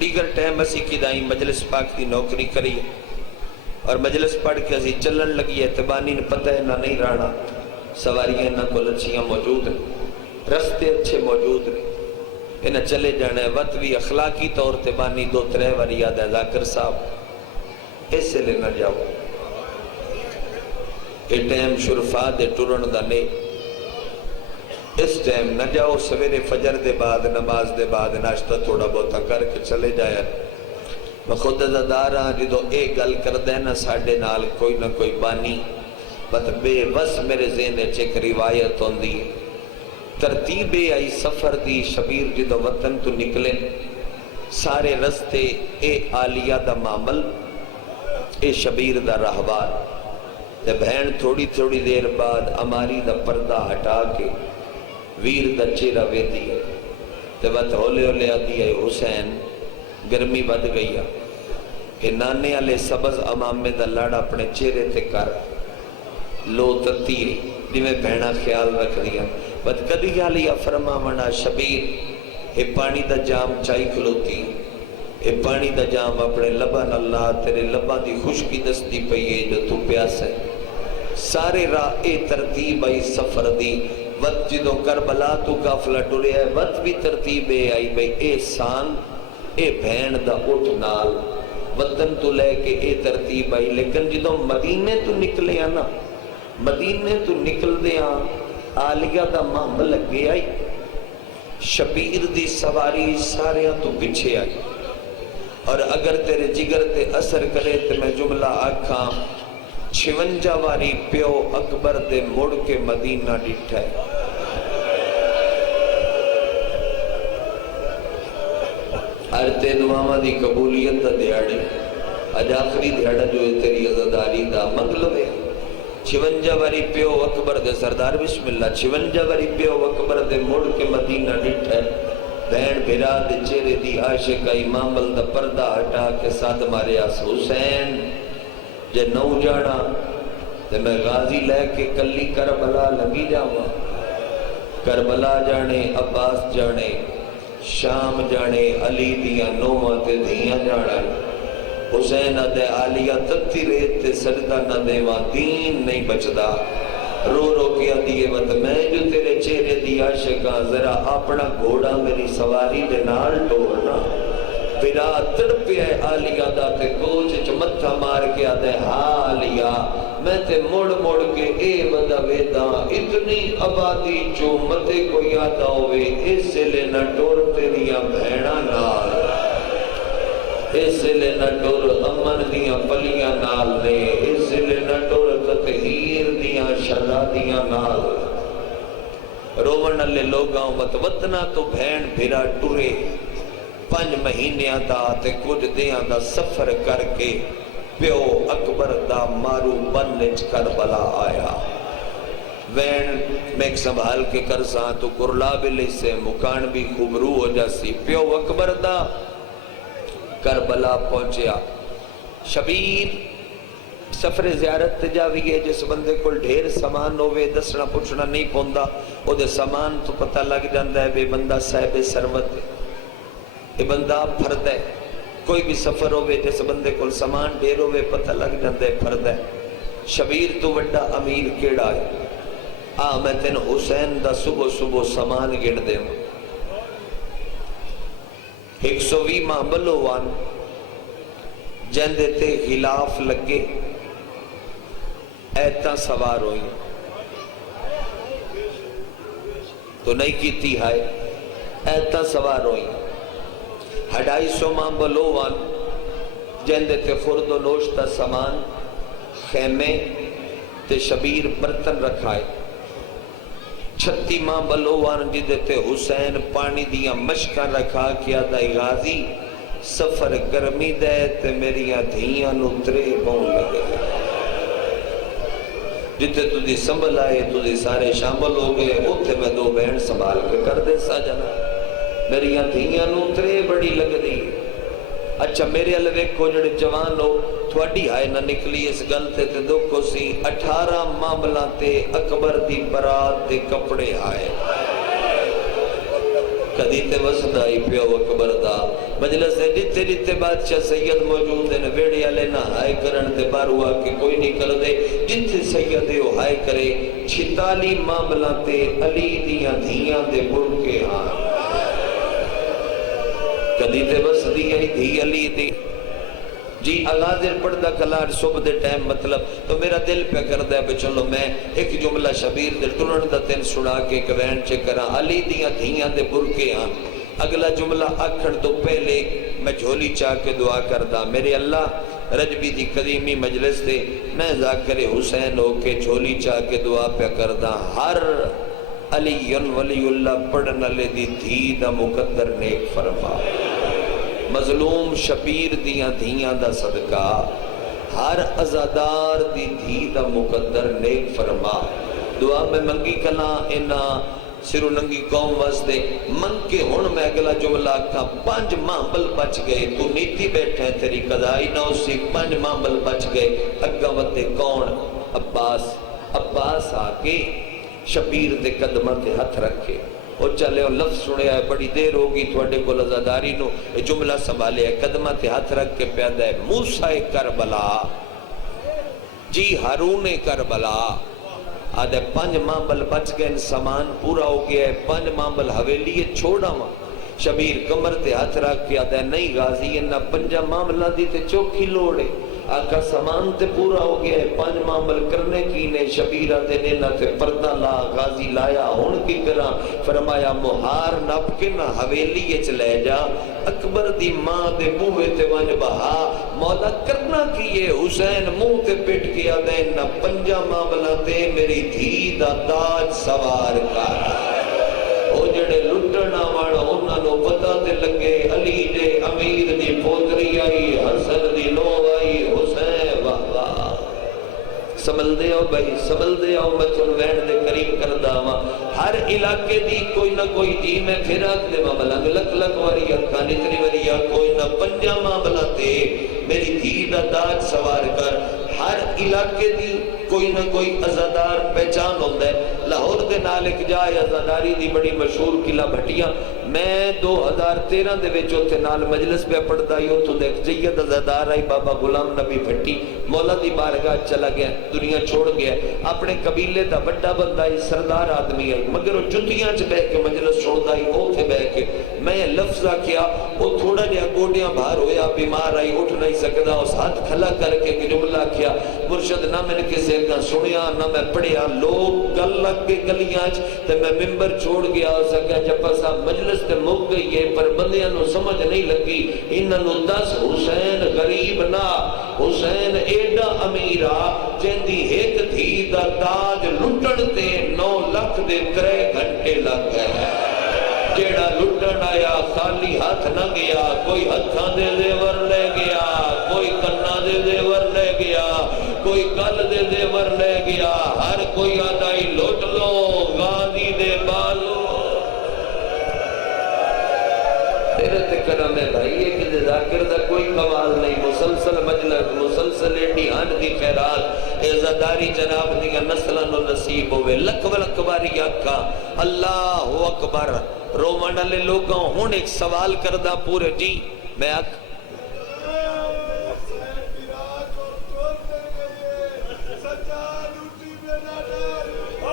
دیگر ٹائم اسی کی دائیں مجلس پاک دی نوکری کری، اور مجلس پڑھ کے اسی چلن لگی ہے، تبانی نے پتہ ہے نہ نہیں رانا، سواریاں نہ کلچیاں موجود ہیں، رستے اچھے موجود ہیں، انہیں چلے جانا ہے، وقت بھی اخلاقی طور تبانی 2-3 واری یاد ہے ذاکر صاحب اس سے لینا جاؤ، یہ ٹائم شرفا دے ٹرن دا نہیں، اس ٹائم نہ جاؤ، سویرے فجر دے بعد نماز دے بعد ناشتہ تھوڑا بہتا کر کے چلے جایا، میں خود ازادار ہاں جدو ایک گل کر دینا ساڑھے نال کوئی نہ کوئی بانی، بس بے بس میرے ذہن ایک روایت ہوندی ہے، ترتیب آئی سفر دی، شبیر جدو وطن تو نکلے، سارے رستے اے آلیہ دا معامل، اے شبیر دا رہوار، تے بہن تھوڑی تھوڑی دیر بعد اماری دا پردہ ہٹا کے ویر دا چہرہ ویدی ہے، تے بات ہولے ہولے آدھی ہے حسین گرمی بد گئی ہے، کہ نانے والے سبز امامے دا لڑ اپنے چہرے تے کر لو تتیری جی میں بہنا خیال رکھ دیا، بات کدی آلیا فرما منا شبیر اے پانی دا جام چائی کھلوتی، اے پانی دا جام اپنے لبان اللہ تیرے لبان دی خوشکی دستی پئیے جو تو پیاس ہے، سارے راہ اے ترتیب آئی سفر دی، وقت جدو کربلا تو کافلہ ٹورے ہے، وقت بھی ترتیب آئی بھئی اے سان اے بہن دا اٹھ نال، وطن تو لے کے اے ترتیب آئی، لیکن جدو مدینے تو نکلے آنا، مدینے تو نکل دیا آلیہ دا معامل لگے آئی، شبیر دی سواری ساریاں تو پچھے آئی، اور اگر تیرے جگر تے اثر کرے تے میں جملہ آکھاں 56 واری پیو اکبر دے مڑ کے مدینہ ڈٹھا ہے، ارتے دعاما دی قبولیت دا دیاڑی، اج آخری دیاڑا جو ہے تیری عزداری دا مطلب ہے، 56 واری پیو اکبر دے سردار بسم اللہ، 56 واری پیو اکبر دے مڑ کے مدینہ ڈٹھا ہے، بہن بھیرا دے چہرے دی عاشقہ امام دا پردہ ہٹا کے ساتھ مارے آس حسین جے نو جانا تے میں غازی لے کے کلی کربلا لگی جاؤں، کربلا جانے عباس جانے شام جانے علی دیا نوہ تے دھیاں جانا، حسین دے آلیہ تتی ریت تے سجدہ نہ دیواں دین نہیں بچدا، رو رو کیا دیئے وقت میں جو تیرے چہرے دی عاشقاں ذرا اپنا گھوڑا میری سواری دے نال ٹورنا، پھرا تڑپے آلیہ دا تے کوچ چمتھا مار کے آدھے ہاں آلیہ میں تے مڑ مڑ کے اے ودا وے دا اتنی آبادی چو متے کو یاد ہوئے اس لئے نہ ٹور تیریاں بہنا نال اس لئے نہ ٹور امن دیاں پلیاں نال نے اس لئے نہ ٹور تطہیر دیاں شہزادیاں نال روون والے لوگاں وطنا تو بہن بھیرا ٹورے 5 مہینیاں دا تے کچھ دیاں دا سفر کر کے پیو اکبر دا مارو بنچ کربلا آیا وین میں ایک سنبھال کے کرساں تو کرلا بلی سے مکان بھی خوبرو ہو جاسی پیو اکبر دا کربلا پہنچیا شبیر سفر زیارت جاوی ہے جس بندے کو ڈھیر سامان ہوئے دسنا پوچھنا نہیں پوندا او دے سامان تو پتہ لگ جاندہ ہے بے بندہ صاحب سروت ہے یہ بندہ پھرد ہے کوئی بھی سفر ہوئے جس بندے کو سامان ڈھیر ہوئے پتہ لگ جاندہ ہے پھرد ہے شبیر تو وڈا امیر کیڑا ہے میں تین حسین دا صبح صبح سامان گن دے 120 ماہ بلوان جندے تے خلاف لگے ایتاں سوار ہوئی تو نہیں کیتی ہے ایتاں سوار ہوئی 250 ماہ بلوان جندے تے خرد و نوشتہ سامان خیمے تے شبیر برتن رکھائے 36 ماہ بلوان جدے تے حسین پانی دیا مشکا رکھا کیا دائی غازی سفر گرمی دے تے میریاں دھیاں نترے بون لگے جتے تو دی سنبھل آئے تو دی سارے شامل ہو گئے اوتے میں 2 بہن سنبھال کے کر دے ساجنا میریاں دھیاں نترے بڑی لگ دی اچھا میرے علوے کو جڑے جوان ہو تھوڑی ہائے نہ نکلی اس گلتے تے دکھو سی 18 معاملہ تے اکبر دی برات تے کپڑے آئے کدی تے وسدائی پیو اکبر دا مجلس ہے جتے جتے بادشاہ سید موجود ہیں ویڑی علی نہ ہائے کرن تے باروا کہ کوئی نہیں کر دے جتے سید ہو ہائے کرے 46 معاملہ تے علی دیاں دھیاں دے برکے آئے کدی تے بس دی آئی دھی علی دی جی اغازر پڑھدا کلار صبح دے ٹائم مطلب تو میرا دل پہ کر دے بے چلو میں ایک جملہ شبیر دے ٹرن دا تین سنا کے ایک وین چے کرا علی دیاں دھیاں دے برکے آن اگلا جملہ اکھڑ تو پہلے میں جھولی چاہ کے دعا کردہ میرے اللہ رجبی دی قدیمی مجلس دے میں ذاکر حسین ہو کے جھولی چاہ کے دعا پہ کردہ ہر علی ولی اللہ پڑھن لے دی دھی دا مقدر نیک فرما مظلوم شبیر دیاں دھیاں دا صدقہ ہر ازادار دی دھی دا مقدر نیک فرما دعا میں منگی کنا انہا سرو ننگی قوم واسدے منگ کے ہون میں اگلا جملہ کا 5 معامل بچ گئے تو نیتی بیٹھے ہیں تیری قضائی نہ اسی 5 معامل بچ گئے اگا وطے کون عباس آکے شبیر دے قدمہ تے ہتھ رکھے اور چلے اور لفظ سنے آئے بڑی دیر ہوگی تھوڑے کو لزاداری نو جملہ سنبھالے ہے قدمہ تے ہاتھ رکھ کے پیدا ہے موسیٰ کربلا جی ہارون کربلا آدھے 5 معامل بچ گئے سامان پورا ہو گیا ہے 5 معامل حویلی چھوڑا ماں شبیر کمر تے ہاتھ رکھ کے آدھے نہیں غازی انہا 5 معاملہ دی تے چوکھی لوڑے آقا سامان تے پورا ہو گیا ہے 5 معامل کرنے کی نے شبیرہ دے نینا تے پردہ لا غازی لایا ہون کی کرا فرمایا مہار نپ کے نہ حویلی یہ چلے جا اکبر دی ماں دے بوہے تے وانج بہا مولا کرنا کی یہ حسین منہ تے پیٹ کیا دے نہ 5 معاملہ تے میری دھی دا تاج سوار کر او جڑے لٹنا والا انہاں نو پتہ تے لگے علی دے امیر دی پوتری آئی حسن دی نو آئی حسین واہ واہ سمل دے آؤ بھائی سمل دے آؤ میں چل وین دے قریب کردہ ماں ہر علاقے دی کوئی نہ کوئی جی میں پھراک دے ماں بلنگ لک لک واریا کانتری واریا کوئی نہ 5 معاملہ تے میری دھی دا تاج سوار کر ہر علاقے دی کوئی نہ کوئی ازادار پہچان ہوتا ہے لاہور دے نال ایک جائے ازاداری دی بڑی مشہور قلعہ بھٹیاں میں 2013 دے وچ اوتھے نال مجلس پہ پڑھدا ہی اوتھوں دے جید عزادار آئی بابا غلام نبی بھٹی مولا دی بارگاہ چلا گیا دنیا چھوڑ گیا اپنے قبیلے دا بڑا بندہ ہی سردار آدمی ہے مگر وہ جتیاں چ بیٹھ کے مجلس چھوڑدا ہی اوتھے بیٹھ کے میں لفظ کیا وہ تھوڑا جہا گوڈیاں باہر ہویا بیمار آئی اٹھ نہیں سکدا اس ہاتھ کھلا کر کے جملہ کیا مرشد نہ میں نے کسی کا سنیا نہ میں پڑھیا لوگ گل لگ کے گلیاں تے میں ممبر چھوڑ گیا اس اگے جپا صاحب مجلس تے مک گئی ہے پر بندیاں نو سمجھ نہیں لگی انہاں نو دس حسین غریب نہ حسین ایڈا امیرا جیندی ایک تھی دا تاج لٹن تے 9 لاکھ دے 3 گھنٹے لگ گئے جیڑا لٹن آیا خالی ہاتھ نہ گیا کوئی ہتھاں دے زیور لے گیا کوئی کنا دے زیور لے گیا کوئی کل دے زیور لے گیا ہر کوئی آدائی لوٹ لو غازی دے بالو تیرے تے کرم ہے بھائی ایک دے ذاکر دا کوئی کمال نہیں مسلسل مجلس مسلسل ایڈیان دی خیرات عزاداری جناب دیگا نسلن و نصیب ہوئے لکھ باری آکا اللہ اکبر رومان علی لوگوں ہون ایک سوال کردہ پورے جی میں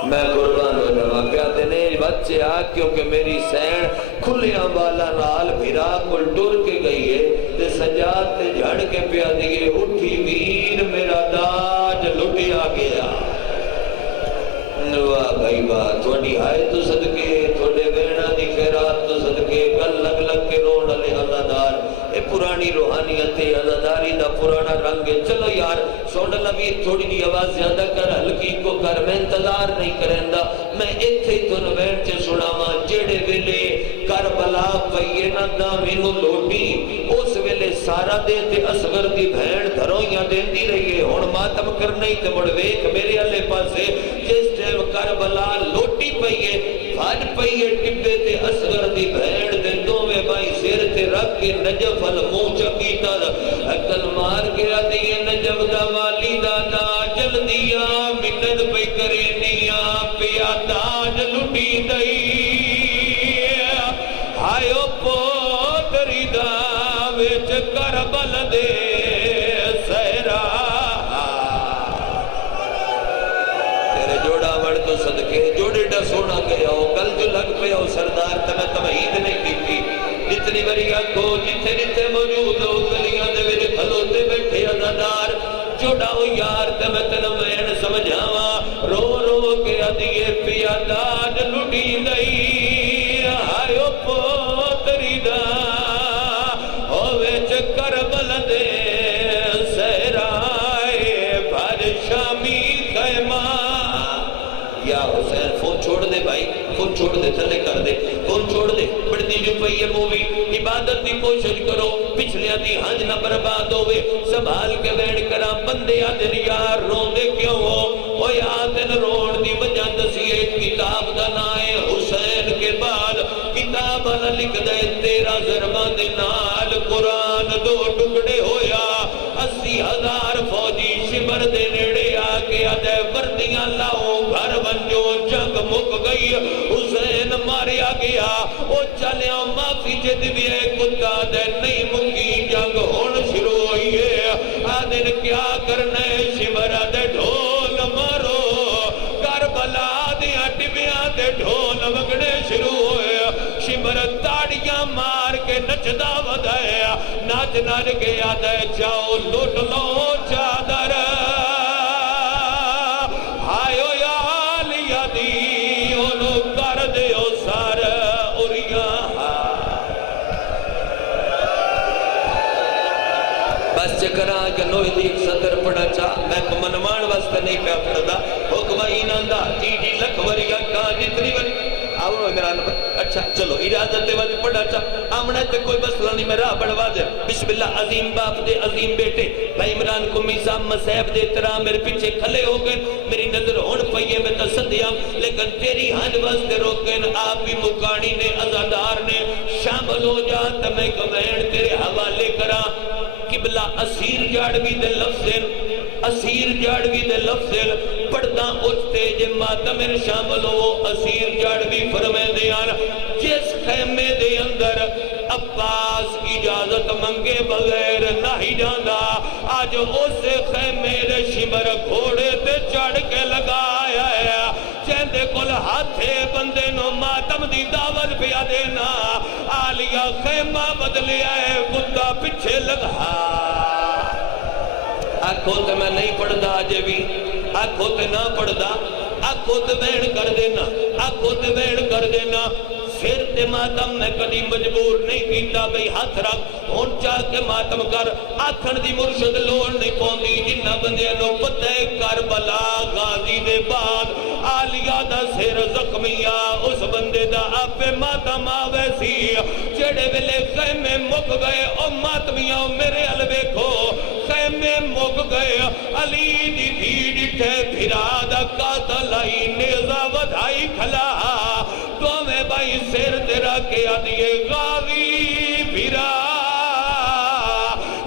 میں قربان ہو جاؤں پیادے نے بچے کیونکہ میری سین کھلیاں والا نال بھیرا کل ٹور کے گئی ہے تے سجاد تے جھڑ کے پیادے اٹھی ویر میرا داج لٹیا گیا واہ بھائی واہ تھوڑی آئے تو صدقے تھوڑے ویڑا دی خیرات تو صدقے گل لگ لگ کے روڑ علی عزادار اے پرانی روحانیت عزاداری دا پرانا رنگ ہے چلو یار سوڑ نبی تھوڑی دی آواز زیادہ کر ہلکی کو کر میں انتظار نہیں کرندہ میں ایتھے تو نویٹ چے سنا ماں جیڑے ویلے کربلا پئیے نہ دامینو لوٹی اس ویلے سارا دے تے اصغر دی بھین دھرویاں دین دی رہی ہے ہون ماتم کرنے تے مڑ ویک میرے اللہ پاسے جس ٹیم کربلا لوٹی پئیے بھاج پئیے ٹبے تے اصغر دی بھین دے دو میں بائی سیر تے رکھ کے نجف المو چکی تر اکل مار کے آدھی نجف دا والی دادا جل دیا مٹن پہ کرے نیا پیا تاج لٹی دئی آئیو پوتری دا ویچ کربل دے سہرا تیرے جوڑا وڑ تو صدقے جوڑے ڈا سونا گیا ہو کل جو لگ پہ ہو سردار تمہیں تمہید نہیں کی تھی جتنی بریہ کو جتنے جتنے موجود ہو گلیاں دے میرے کھلوتے بیٹھے عزادار جوڑا ہو یار تمہیں تنمین سمجھاوا رو رو کے عدیے پیا داج لٹی دئی آئیو پوتری دا ہوئے چکر بلدے سہرائے بھر شامی خیمہ یا حسین فون چھوڑ دے بھائی فون چھوڑ دے تھلے کر دے فون چھوڑ دے بڑھتی جو پئی ہے مووی عبادت دی کوشش کرو پچھلے دی ہنج نہ برباد ہوئے سنبھال کے بیٹھ کرا بندے آدھر یار رون دے کیوں ہو وہ آدھر رون دی وجہ دسیے کتاب دا نائے حسین کے بعد کتاب نہ لکھ دے تیرا ضربہ دے نال قرآن 2 ٹکڑے ہویا 80,000 فوجی شبر دے نیڑے آکے آدھے وردیاں لاؤ گھر بنجو جنگ مک گئی حسین ماریا گیا او چلیاں معافی جد بھی ہے کتا دے نہیں مکی جنگ ہون شروع ہوئی ہے آدھن کیا کرنے شبر دے ڈھول مارو کربلا دیا ٹبیاں دے ڈھول وگنے شروع ہوئے شبر تاڑیاں مار کے نچدا ودایا ناچ ناچ کے آدھے جاؤ لوٹ لو چادر آئیو یا لیا دی انہوں کر دیو سار اریاں بس چکرہ کہ نوہی دی ایک صدر پڑھا چاہ میں کو منوان واسطہ نہیں پہ پڑھا حکمہ ایناندہ جی لکھ وریا کہاں جتنی وری آؤ عمران اچھا چلو اجازت والی پڑھا چاہ آمنہ تے کوئی مسئلہ نہیں میں راہ بڑھوا دے بسم اللہ عظیم باپ دے عظیم بیٹے بھائی عمران کو میزام مسیب دے ترہ میرے پیچھے کھلے ہو گئے میری نظر ہون پئیے میں تصدیاں لیکن تیری ہنج واسطے روکیں آپ بھی مکانی نے عزادار نے شامل ہو جا تمہیں کمین تیرے حوالے کرا قبلہ اسیر جاڑوی دے لفظیں اسیر جاڑوی دے لفظیں پڑھتا اچھتے جے ماتمن شامل ہو اسیر جاڑوی فرمے دیانا جس خیمے دے منگے بغیر نہیں جانا آج اس خیمے دے شمر گھوڑے تے چڑھ کے لگایا ہے جیندے کل ہاتھے بندے نو ماتم دی دعوت پیا دینا آلیا خیمہ بدلیا ہے کتا پچھے لگا آنکھوں تے میں نہیں پڑھدا آجے بھی آنکھوں تے نہ پڑھدا آنکھوں تے بین کر دینا آنکھوں تے بین کر دینا سر تے ماتم میں کدی مجبور نہیں کیتا بھئی ہاتھ رکھ ہون چاہ کے ماتم کر آکھن دی مرشد لوڑ نہیں پوندی جنہ بندے نو پتہ کربلا غازی دے بعد آلیا دا سر زخمیا اس بندے دا آپ ماتم آوے سی جڑے ویلے خیمے مک گئے او ماتمیاں میرے الوے کھو خیمے مک گئے علی دی دھی ڈٹھے پھرا دا قاتل آئی نیزہ ودھائی کھلا تو میں بھائی سر تیرا کیا دیئے غازی پھرا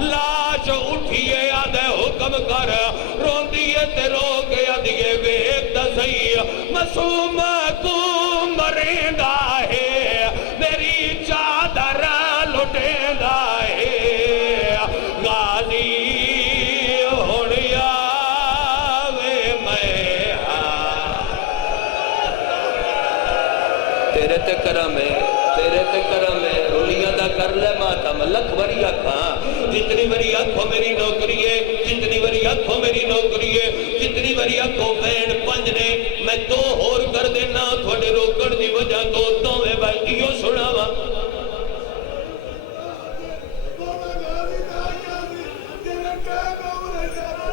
لاش اٹھئے آدھے حکم کر رون دیئے تے رو کیا دیئے بیک دا صحیح مسوم کو مریندا ہے میری چادر لٹیندا ہے غازی ہونیا وے میں تیرے تے کرم ہے رولیاں دا کر لے ماتم لکھ وری آکھاں جتنی وری آکھو میری نوکری ہے جتنی وری آکھو میری نوکری ہے جتنی وری آکھو بین پنجنے میں تو ہور کر دینا تھوڑے روکڑ دی وجہ تو میں بھائی کیوں سناوا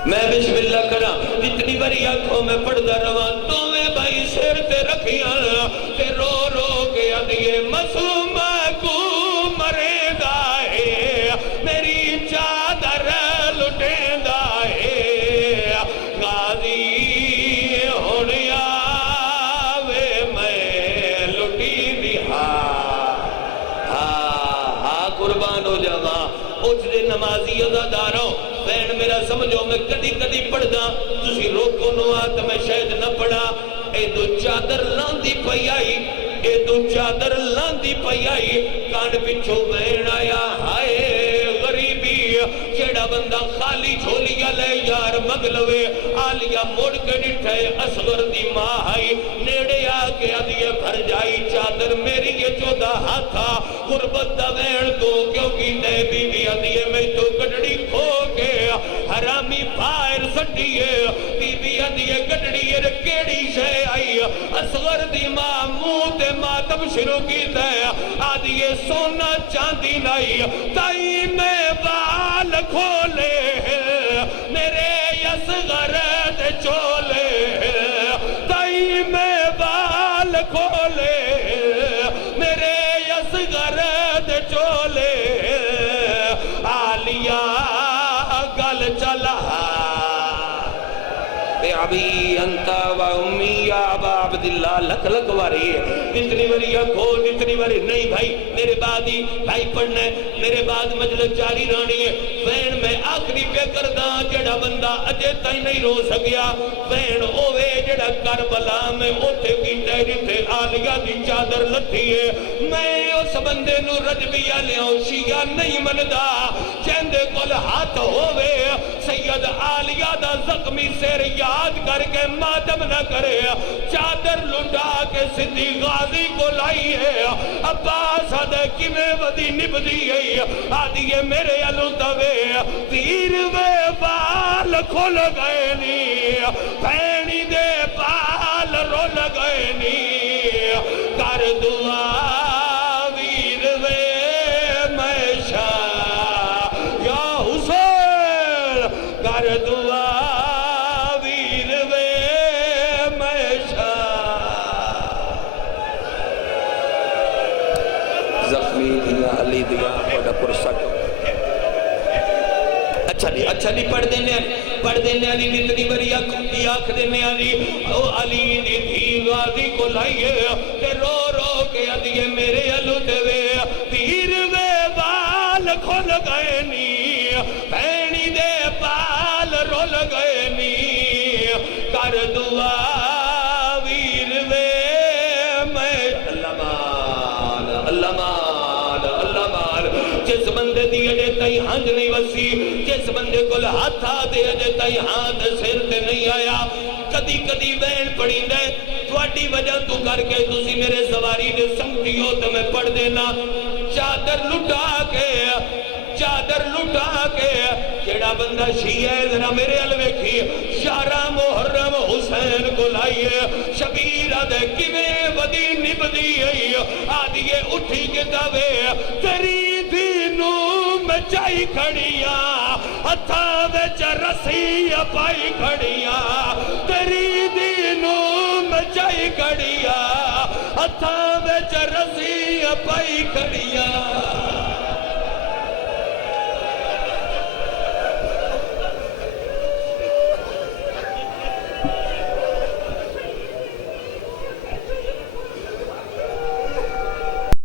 میں بسم اللہ کرا جتنی بری آنکھوں میں پڑھدا رہا تو میں بھائی سر تے رکھیاں تے رو رو کے آدھیے مسوم کو مریندا ہے میری چادر لٹیندا ہے غازی ہونیا وے میں لٹی بھی ہاں قربان ہو جاواں اٹھ دے نمازی عزاداروں بین میرا سمجھو میں کدی کدی پڑھدا تسی روکو نو آت میں شاید نہ پڑھا اے دو چادر لاندی پئی آئی اے دو چادر لاندی پئی آئی کان پچھو بین آیا ہائے غریبی جیڑا بندہ خالی جھولیا لے یار مگلوے آلیا موڑ کے ڈٹھے اصغر دی ماں آئی نیڑے آکے آدھیے بھر جائی چادر میری یہ چودہ ہاتھا غربت دا وین تو کیونکہ تے بی بی آدھیے میں تو گڑڑی کھو کے حرامی پائر سٹیے بی بی آدھیے گڑڑی کیڑی شے آئی اصغر دی ماں منہ تے ماتم شروع کی تے آدھیے سونا چاندی نائی تائی میں بال کھولے میرے اصغر دے چولے تائی میں بال کھولے میرے اصغر دے چولے آلیا گل چلا ابھی انتا و امی یا ابا عبداللہ لکھ لکھ واری جتنی وری کھو جتنی وری نہیں بھائی میرے بعد ہی بھائی پڑھنا ہے میرے بعد مجلس جاری رانی ہے بین میں آخری پہ کردہ جڑا بندہ اجے تائیں نہیں رو سکیا بین اوے جڑا کربلا میں اوٹھے کی تیرتے آلیا دی چادر لٹھی ہے میں اس بندے نو رجبیہ لیاں شیعہ نہیں مندہ جیندے کل ہاتھ ہوئے سید آلیا دا زخمی سیر یاد کر کے ماتم نہ کرے چادر لٹا کے صدی غازی کو لائی ہے عباس آدھے کی میں ودی نبدی ہے آدھیے میرے علو دوے تیر وے بال کھول گئے نی پینی دے بال رول گئے نی کر دعا ویر وے میں شاہ یا حسین کر دعا علی دیا بڑا پرسک اچھا نہیں پڑھ دینے علی نتنی بری آنکھ دینے علی او علی دی دھی غازی کو لائیے تے رو رو کے آدھیے میرے علو دوے پیر وے بال کھول گئے نی پینی دے بال رول گئے نی کر دعا ویر وے میں اللہ مان جس بندے دی اجے تئی ہنج نہیں وسی، جس بندے کول ہاتھ آتے اجے تئی ہاتھ سر تے نہیں آیا، کدی کدی وین پڑی دے تھوڑی وجہ تو کر کے تسی میرے سواری دے سنگتی ہو تو میں پڑھ دینا چادر لٹا کے کیڑا بندہ شیعہ ہے ذرا میرے علوے کی شارہ محرم حسین کو لائیے شبیر دے کیویں ودی نبدی ہے آدھیے اٹھی کے دوے تیری دینو میں چائی کھڑیاں ہتھا وچ رسی پائی کھڑیاں تیری دینو میں چائی کھڑیاں ہتھا وچ رسی پائی کھڑیاں